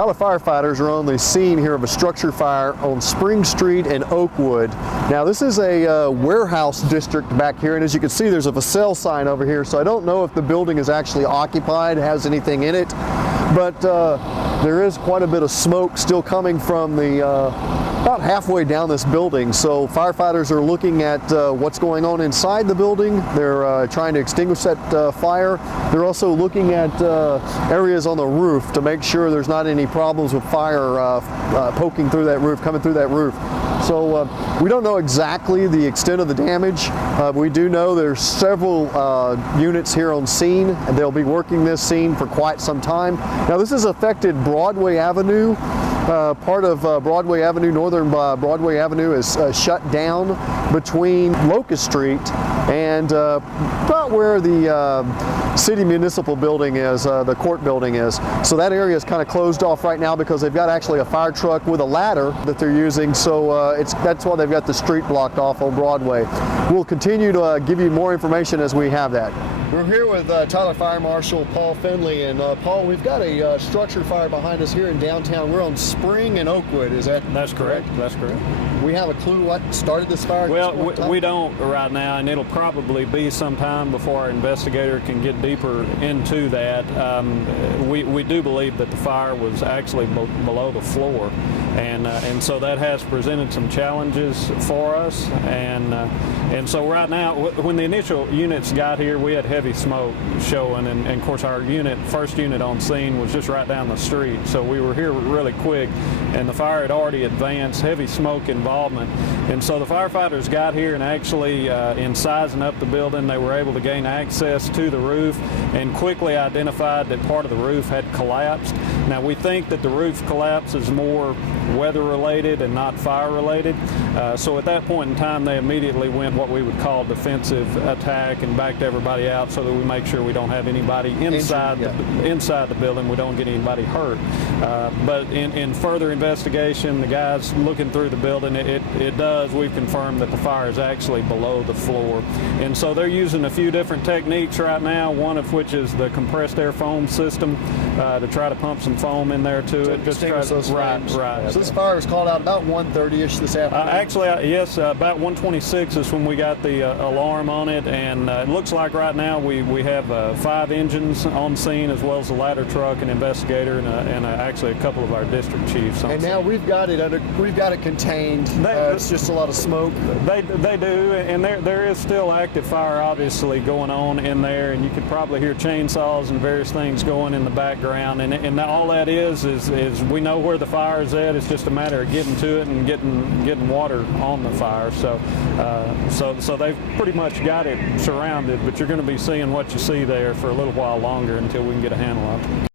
Tyler firefighters are on the scene here of a structure fire on Spring Street and Oakwood. Now this is a warehouse district back here, and as you can see there's a for sale sign over here, so I don't know if the building is actually occupied, has anything in it, but there is quite a bit of smoke still coming from the about halfway down this building. So firefighters are looking at what's going on inside the building. They're trying to extinguish that fire. They're also looking at areas on the roof to make sure there's not any problems with fire poking through that roof, coming through that roof. So we don't know exactly the extent of the damage. We do know there's several units here on scene, and they'll be working this scene for quite some time. Now this has affected Broadway Avenue. Part of Broadway Avenue, northern Broadway Avenue is shut down between Locust Street and about where the city municipal building is, the court building is. So that area is kind of closed off right now because they've got actually a fire truck with a ladder that they're using. So that's why they've got the street blocked off on Broadway. We'll continue to give you more information as we have that. We're here with Tyler Fire Marshal Paul Finley, and Paul, we've got a structure fire behind us here in downtown. We're on Spring and Oakwood, is that? That's correct. That's correct. We have a clue what started this fire? Well, we don't right now, and it'll probably be some time before our investigator can get deeper into that. We do believe that the fire was actually below the floor, and so that has presented some challenges for us. And so right now, when the initial units got here, we had heavy smoke showing, and of course our first unit on scene was just right down the street, so we were here really quick, and the fire had already advanced, heavy smoke involvement, and so the firefighters got here, and actually in sizing up the building they were able to gain access to the roof and quickly identified that part of the roof had collapsed. Now we think that the roof collapse is more weather related and not fire related, so at that point in time they immediately went what we would call defensive attack and backed everybody out so that we make sure we don't have anybody inside the building, we don't get anybody hurt. But in further investigation, the guys looking through the building, we've confirmed that the fire is actually below the floor. And so they're using a few different techniques right now, one of which is the compressed air foam system to try to pump some foam in there to it. Just try to, right. So this fire was called out about 1:30ish this afternoon? Actually, yes, about 1:26 is when we got the alarm on it, and it looks like right now we have 5 engines on scene, as well as a ladder truck, an investigator, and actually a couple of our district chiefs on scene. And now we've got it contained. It's just a lot of smoke. They do, and there is still active fire obviously going on in there, and you could probably hear chainsaws and various things going in the background, and all that is we know where the fire is at. It's just a matter of getting to it and getting water on the fire. So they've pretty much got it surrounded, but you're going to be seeing what you see there for a little while longer until we can get a handle on it.